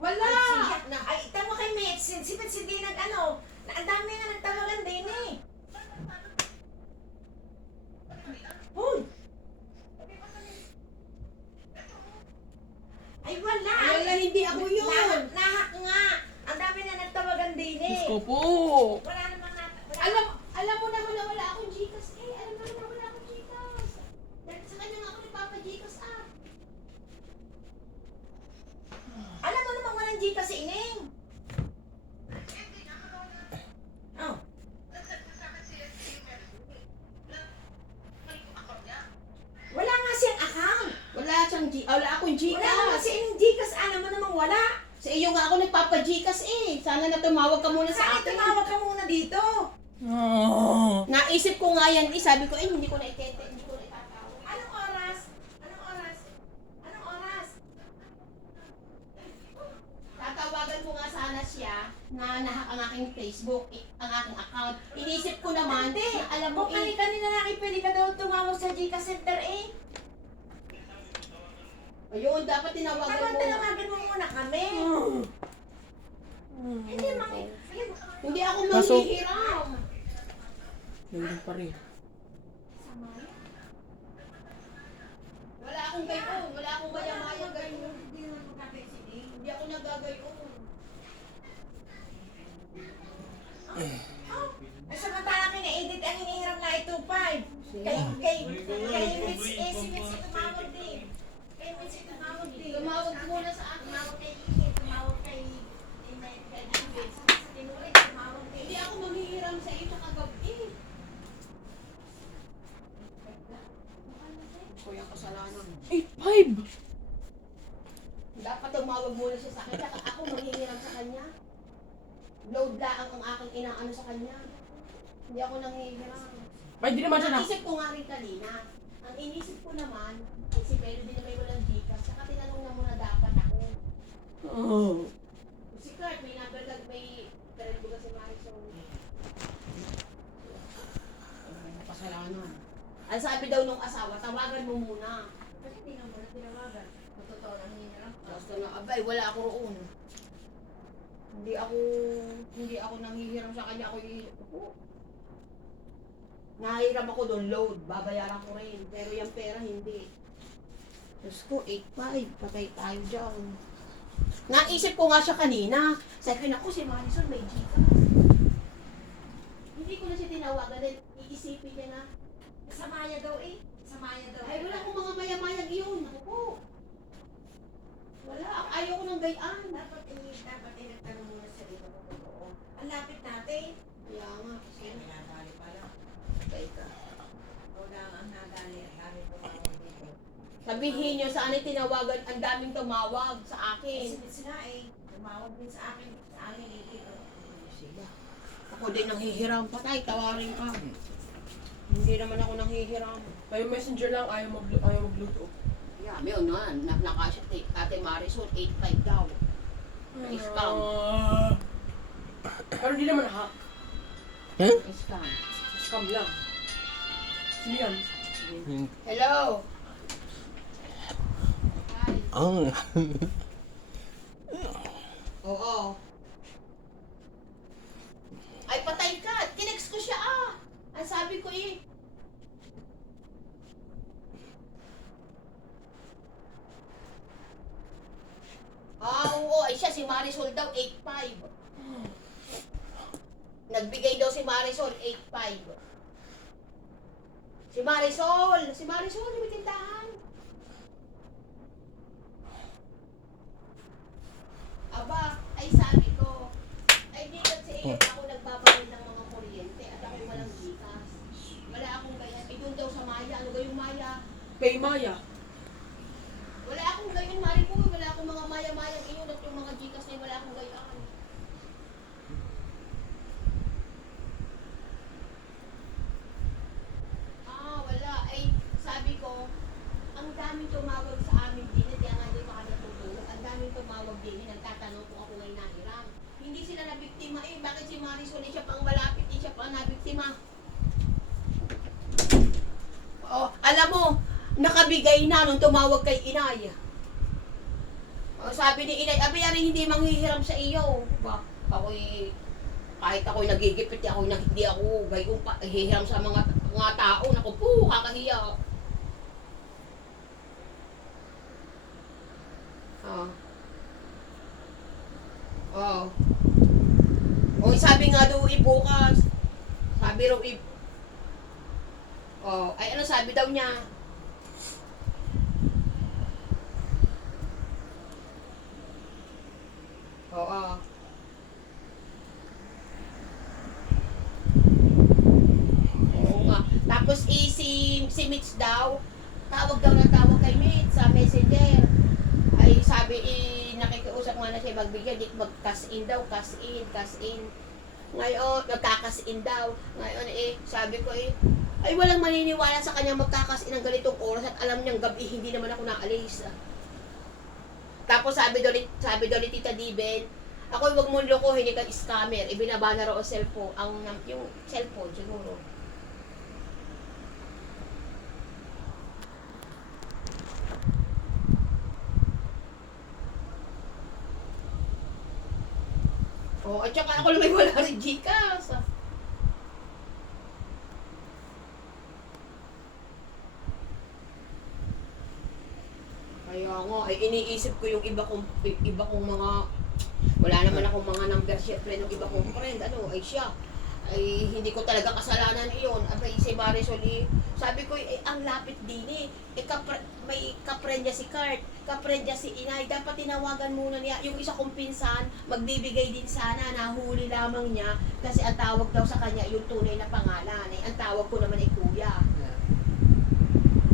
Wala! Ay, siyak na. Ay, tama kay Metsin. Si Metsin din nag-ano. Ang dami nga nagtawagan din eh. Uy! Ay, wala. Wala, hindi ako yun. Nahak nga. Ang dami na nagtawagan din eh. Diyos ko po. Wala namang wala. Alam mo naman na wala akong Gcash eh. Alam mo naman wala akong Gcash. Dahil sa kanya nga ako nagpapa-Gcash ah. Alam mo namang walang Gcash si Ining. Oh. Wala nga siyang account. Wala akong Wala naman Gcash. si Ining Gcash. Alam mo namang wala. Sa iyo nga ako nagpapa-Gcash eh. Sana na tumawag ka muna sa Bakit akin. tumawag ka muna dito? Oh. Naisip ko nga yan eh. Sabi ko eh hindi ko na itete. Hindi ko na itatawag. Anong oras? Anong oras? Anong oras? Tatawagan ko nga sana siya na nahack ang aking Facebook, ang aking account. Inisip ko naman, Hindi. na alam mo Kung eh. kanina na pwede ka daw tumawag sa Gcash Center eh. Ayun, dapat tinawagan Parang mo. tinawagan mo muna kami. Hindi, maki. Hindi ako Kaso- manghihiram. Nandun pa rin. Wala akong gayon. Wala akong mayamayang gayon. Hindi naman magkakaisinig. Hindi ako nagagayon. Ay, samantala pina-edit ang hinihiram na 2.5. Kay Mitch eh, si Mitch tumawag din. Kay Mitch tumawag din. Tumawag muna sa akin. Tumawag kay Ike, tumawag kay David. Sa Tinurit, tumawag din. Hindi ako manghihiram sa iyo tsaka gabi. Kuya kasalanan. 8-5. Dapat tumawag muna siya sa akin. Tsaka ako manghihiram sa kanya. Load lang ang aking inaano sa kanya. Hindi ako nanghihiram. Ay, di naman siya na. Naisip ko nga rin kanina. Ang inisip ko naman, si Belo din na may walang Gcash. Saka tinanong na muna dapat ako. Oh. Si Kurt, may number lang, may karelbuga si Marisol. Ay, napasalanan. Ang sabi daw nung asawa, tawagan mo muna. Kasi hindi naman na tinawagan. Matotoo lang hinihiram. Basta na, abay, wala ako roon. Hindi ako nanghihiram sa kanya. Nahiram ako doon, load. Babayaran ko rin. Pero yung pera, hindi. Diyos ko, 8.5. Patay tayo dyan. Naisip ko nga siya kanina. Sabi ko, naku, si Marisol may Gcash. Hindi ko na siya tinawagan dahil iisipin niya na, Sa Maya daw eh. Sa Maya daw. ay, wala akong mga maya-mayag yun. Ako po. Wala. Ayaw ko ng gayaan. Dapat nagtanong muna sa iyo kung totoo. Ang lapit natin. Kaya nga. Kasi, Ay, nadali pala. teka. Wala ang nadali. Ang dami tumawag dito. Sabihin niyo, saan ay tinawagan, ang daming tumawag sa akin. Kasi sila eh. Tumawag din sa akin. Sa akin eh. Dito. Sila. Ako din nanghihiram. Patay, tawarin ka. Hindi naman ako nanghihiram. May messenger lang, ayaw mag-bluetooth. Yeah, may na, nakasya kay Ate Marisol, 8.5 daw. Na-scam. Pero di naman hack. Na-scam. Scam lang. Sino yan? Hello? Hi. Oh. Oo. Ay, patay ka. Tinext ko siya ah. Ang sabi ko eh. Oo. Ay siya, si Marisol daw, 8.5. Nagbigay daw si Marisol, 8.5. Si Marisol! Si Marisol, may tindahan. Aba, ay sabi ko, ay di kasi iyo ako nagbabayad ng mga kuryente at ako walang Gcash. Wala akong bayad. Eh doon daw sa Maya, ano ba yung Maya? Pay Maya. Wala akong gayon, Mari ko. Wala akong mga Maya-Maya iyo at yung mga Gcash na yun, wala akong gayon. Wala. Ay, sabi ko, ang daming tumawag sa amin din, kaya nga hindi pa kami natutulog. Ang daming tumawag din, nagtatanong kung ako ngay nahiram. Hindi sila nabiktima eh. Bakit si Marisol siya pang malapit, siya pang nabiktima? Oh, alam mo, nakabigay na nung tumawag kay Inay. Sabi ni inay, abi ari hindi manghihiram sa iyo. Ba, ako'y kahit ako'y nagigipit, hindi ako gayong hihiram sa mga tao. Naku po, kakahiya. Oh. Oh. O sabi nga daw bukas. Sabi raw oh, ay ano sabi daw niya? Oo. Oo nga. Tapos si Mitch daw, tawag kay Mitch sa messenger. Ay sabi nakikiusap nga na siya magbigay, di mag-cash in daw, cash in. Ngayon, magkakas in daw. Ngayon sabi ko ay walang maniniwala sa kanya magkakas in ng ganitong oras at alam niyang gabi hindi naman ako naalis. Tapos sabi daw ni Tita Diben, ako wag mong lokohin, hindi ka scammer. Ibinaba na raw ang cellphone, yung cellphone siguro. Oh, at saka ako naman wala rin Gcash. Kaya nga, ay iniisip ko yung iba kong mga, wala naman akong mga number syempre ng iba kong friend, ay siya. Ay hindi ko talaga kasalanan iyon. Abay si Marisol sabi ko ang lapit din may kapren niya si Kurt, kapren niya si Inay, dapat tinawagan muna niya yung isa kong pinsan, magbibigay din sana, nahuli lamang niya kasi ang tawag daw sa kanya yung tunay na pangalan. Ang tawag ko naman ay Kuya.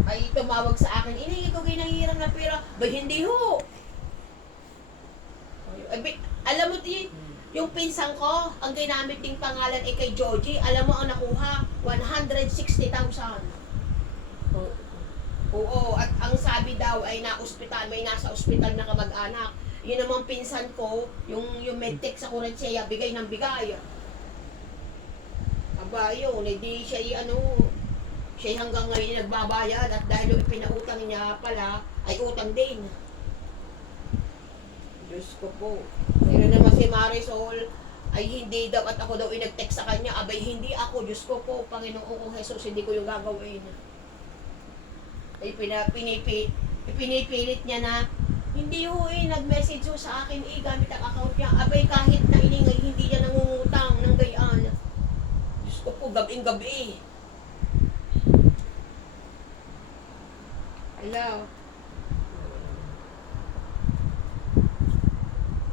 Ay tumawag sa akin, Inay, ikaw kayo nanghihirang na pera. Ba hindi ho. Alam mo yung pinsan ko, ang ginamit ding pangalan ay kay Joji, alam mo ang nakuha, 160,000. Oo, at ang sabi daw ay may nasa ospital na kamag-anak. Yun namang pinsan ko, yung medtech sa Corinthia, bigay ng bigay. Aba, yun, hindi siya hanggang ngayon nagbabayad at dahil yung pinautang niya pala, ay utang din. Diyos ko po. Pero naman si Marisol, ay hindi daw at ako daw nag-text sa kanya, abay hindi ako, Diyos ko po, Panginoon kong Jesus, hindi ko yung gagawin. Ay pinipilit niya na, hindi ho nag-message ho sa akin gamit ang account niya, abay kahit na iningay, hindi niya nangungutang ng gayaan. Diyos ko po, gabing-gabi. Hello?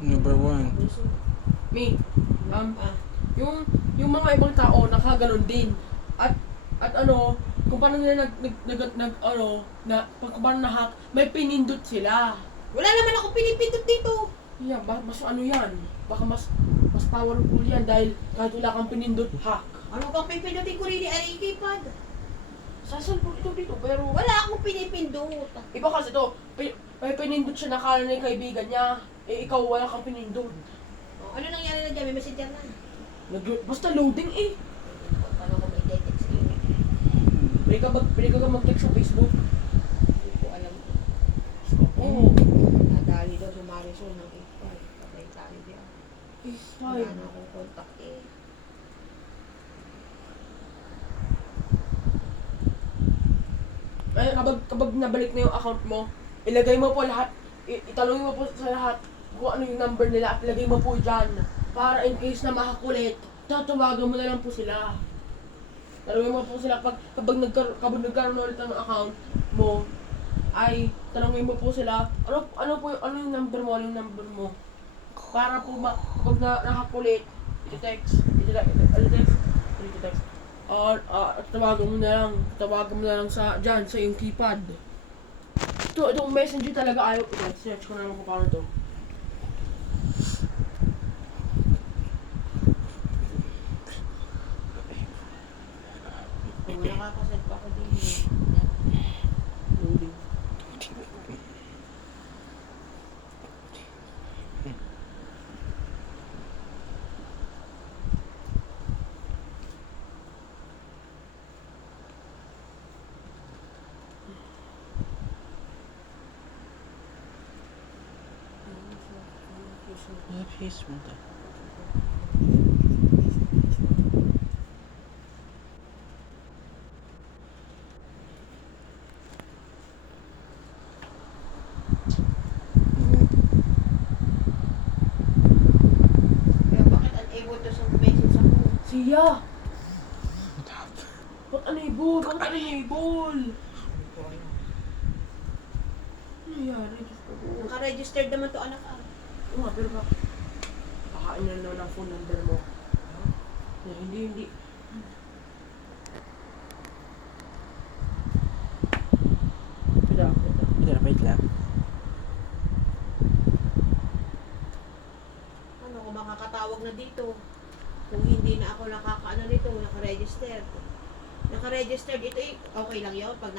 Number 1. Me, yung mga ibang tao nakaganon din. At kung paano nila kung paano na-hack, may pinindot sila. Wala naman ako pinipindot dito. Yeah, mas yan. Baka mas powerful yan dahil kahit wala kang pinindot, hack. Ano bang pipindutin ko rin ay keypad? Sasalpon dito, pero Wala akong pinipindot. iba kasi to, may pinindot siya nakala na yung kaibigan niya, ikaw wala kang pinindot. Ano nangyari na dyan? May messenger na. Basta loading Paano ko may text yun? Pwede ka mag-text sa Facebook. Hindi ko alam. Oo. Nadali daw si Marisol ng 8-5. Patay tayo diyan. Wala Fine. na akong contact Ay, kapag nabalik na yung account mo, ilagay mo po lahat, itanongin mo po sa lahat kung ano yung number nila at ilagay mo po dyan. Para in case na makakulit, tatawagan mo na lang po sila. Tanongin mo po sila kapag nagkaroon ulit ng account mo, ay tanongin mo po sila, ano yung number mo? Para po kapag nakakulit, iti-text. Tawagan mo na lang sa yung keypad. Itong messenger talaga ayaw ko. Search ko na naman kung paano to. Kung nakakaset pa ko din. Loading. Facebook. Kaya bakit unable to send message ako? Siya! Ba't unable? Bakit unable? Ano nangyari? Diyos ko po. Naka-registered naman to anak ah. Oo nga, pero bakit? Kakain na naman ang phone number mo. Hindi. Pila. Wait lang. Ano kung makakatawag na dito? Kung hindi na ako nakakaano nito, naka-registered. Naka-registered ito eh, okay lang yun pag